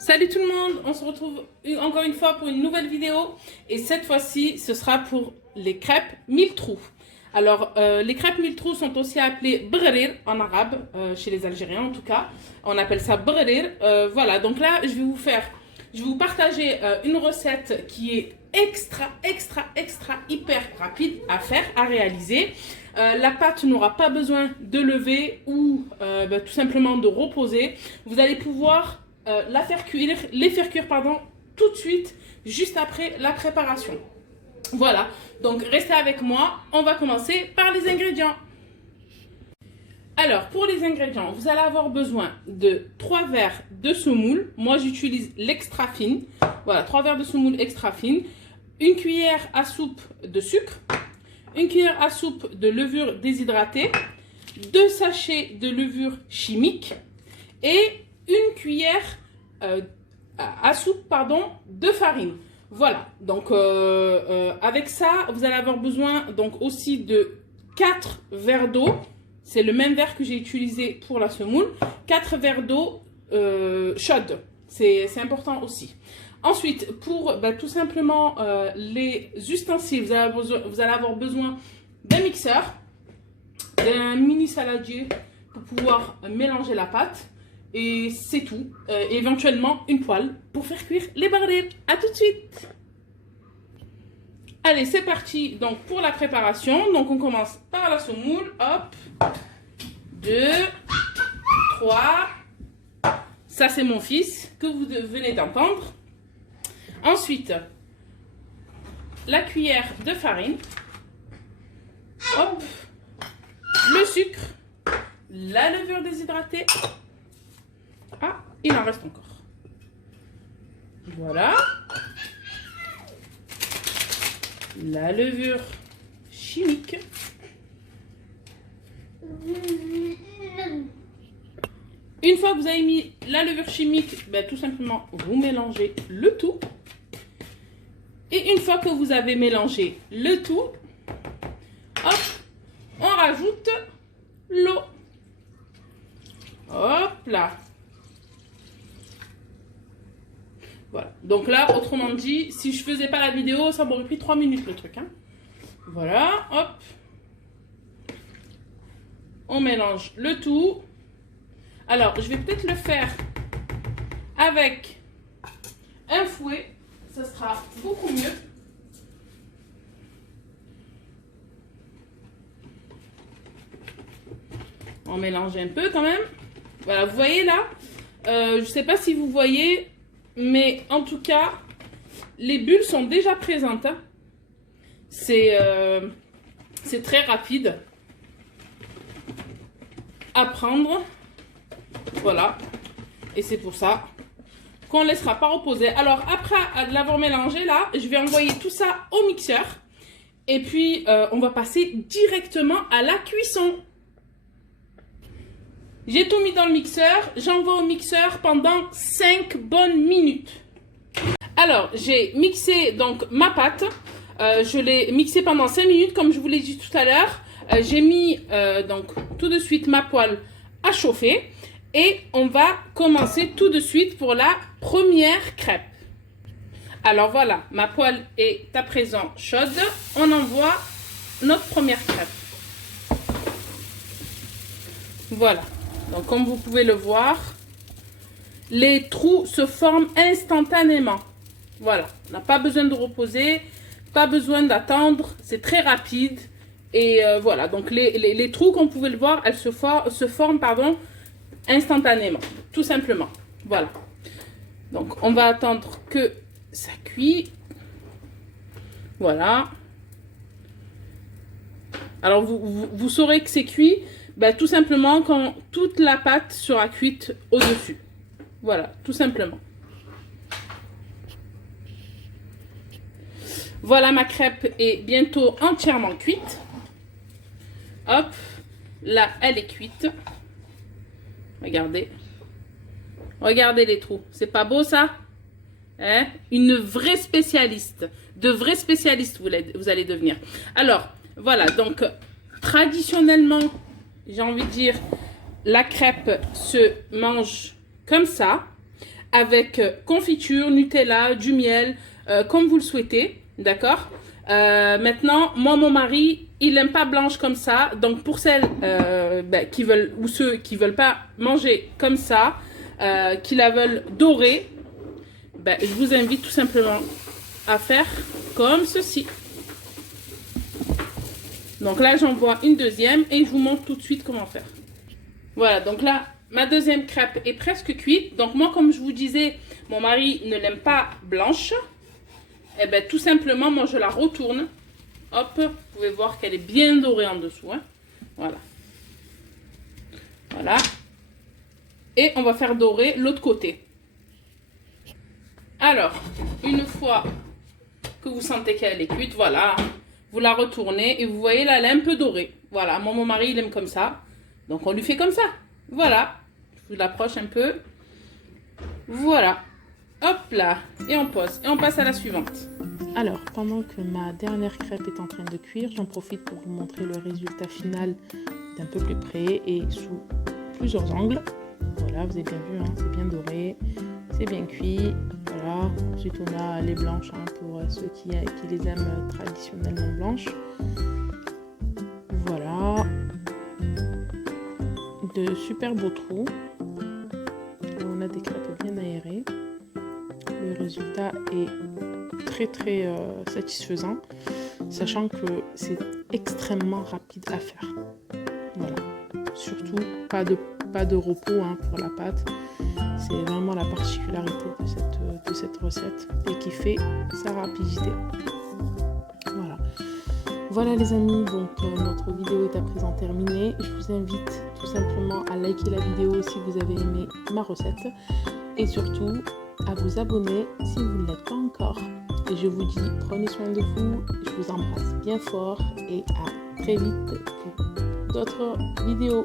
Salut tout le monde, on se retrouve encore une fois pour une nouvelle vidéo et cette fois-ci ce sera pour les crêpes mille trous. Alors les crêpes mille trous sont aussi appelées bghrir en arabe, chez les Algériens en tout cas, on appelle ça bghrir. Voilà, donc là je vais vous partager une recette qui est extra hyper rapide à faire, à réaliser. La pâte n'aura pas besoin de lever ou tout simplement de reposer. Vous allez pouvoir les faire cuire tout de suite, juste après la préparation. Voilà, donc restez avec moi, on va commencer par les ingrédients. Alors, pour les ingrédients, vous allez avoir besoin de 3 verres de semoule. Moi, j'utilise l'extra fine. Voilà, 3 verres de semoule extra fine. Une cuillère à soupe de sucre. Une cuillère à soupe de levure déshydratée. 2 sachets de levure chimique. Et une cuillère à soupe de farine. Voilà, donc avec ça, vous allez avoir besoin donc aussi de 4 verres d'eau. C'est le même verre que j'ai utilisé pour la semoule. 4 verres d'eau chaude. C'est important aussi. Ensuite, pour tout simplement les ustensiles, vous allez avoir besoin d'un mixeur, d'un mini saladier pour pouvoir mélanger la pâte. Et c'est tout. Éventuellement, une poêle pour faire cuire les bghrir. A tout de suite. Allez, c'est parti donc pour la préparation. Donc, on commence par la semoule. Hop. 2, 3. Ça, c'est mon fils que vous venez d'entendre. Ensuite, la cuillère de farine. Hop. Le sucre. La levure déshydratée. Ah, il en reste encore. Voilà. La levure chimique. Une fois que vous avez mis la levure chimique, tout simplement, vous mélangez le tout. Et une fois que vous avez mélangé le tout, hop, on rajoute l'eau. Hop là. Voilà, donc là, autrement dit, si je faisais pas la vidéo, ça m'aurait pris 3 minutes le truc. Hein. Voilà, hop. On mélange le tout. Alors, je vais peut-être le faire avec un fouet. Ça sera beaucoup mieux. On mélange un peu quand même. Voilà, vous voyez là, je sais pas si vous voyez... Mais en tout cas, les bulles sont déjà présentes. Hein. C'est très rapide à prendre. Voilà. Et c'est pour ça qu'on ne laissera pas reposer. Alors, après l'avoir mélangé, là, je vais envoyer tout ça au mixeur. Et puis, on va passer directement à la cuisson. J'ai tout mis dans le mixeur, j'envoie au mixeur pendant 5 bonnes minutes. Alors, j'ai mixé donc ma pâte, je l'ai mixée pendant 5 minutes comme je vous l'ai dit tout à l'heure. J'ai mis donc tout de suite ma poêle à chauffer et on va commencer tout de suite pour la première crêpe. Alors voilà, ma poêle est à présent chaude, on envoie notre première crêpe. Voilà. Donc, comme vous pouvez le voir, les trous se forment instantanément. Voilà, on n'a pas besoin de reposer, pas besoin d'attendre, c'est très rapide. Et voilà, donc les trous, comme vous pouvez le voir, elles se forment instantanément, tout simplement. Voilà. Donc, on va attendre que ça cuit. Voilà. Alors, vous saurez que c'est cuit. Tout simplement quand toute la pâte sera cuite au-dessus. Voilà, tout simplement. Voilà, ma crêpe est bientôt entièrement cuite. Hop, là, elle est cuite. Regardez. Regardez les trous. C'est pas beau, ça? Hein? Une vraie spécialiste. De vrais spécialistes, vous allez devenir. Alors, voilà, donc, traditionnellement... J'ai envie de dire, la crêpe se mange comme ça. avec confiture, Nutella, du miel, comme vous le souhaitez, d'accord? Maintenant, moi, mon mari, il n'aime pas blanche comme ça. Donc, pour celles qui veulent, ou ceux qui veulent pas manger comme ça, qui la veulent dorée, je vous invite tout simplement à faire comme ceci. Donc là, j'envoie une deuxième et je vous montre tout de suite comment faire. Voilà, donc là, ma deuxième crêpe est presque cuite. Donc moi, comme je vous disais, mon mari ne l'aime pas blanche. Et bien, tout simplement, moi, je la retourne. Hop, vous pouvez voir qu'elle est bien dorée en dessous. Hein. Voilà. Voilà. Et on va faire dorer l'autre côté. Alors, une fois que vous sentez qu'elle est cuite, voilà, vous la retournez et vous voyez là, elle est un peu dorée. Voilà, moi, mon mari, il aime comme ça. Donc, on lui fait comme ça. Voilà. Je vous l'approche un peu. Voilà. Hop là. Et on pose. Et on passe à la suivante. Alors, pendant que ma dernière crêpe est en train de cuire, j'en profite pour vous montrer le résultat final d'un peu plus près et sous plusieurs angles. Voilà, vous avez bien vu, hein, c'est bien doré, c'est bien cuit. Voilà, ensuite on a les blanches hein, pour ceux qui les aiment traditionnellement blanches. Voilà, de super beaux trous. On a des crêpes bien aérées. Le résultat est très satisfaisant, sachant que c'est extrêmement rapide à faire. Voilà, surtout pas de repos hein, pour la pâte. C'est vraiment la particularité de cette recette et qui fait sa rapidité. Voilà les amis, donc notre vidéo est à présent terminée. Je vous invite tout simplement à liker la vidéo si vous avez aimé ma recette et surtout à vous abonner si vous ne l'êtes pas encore. Et je vous dis prenez soin de vous, je vous embrasse bien fort et à très vite pour d'autres vidéos.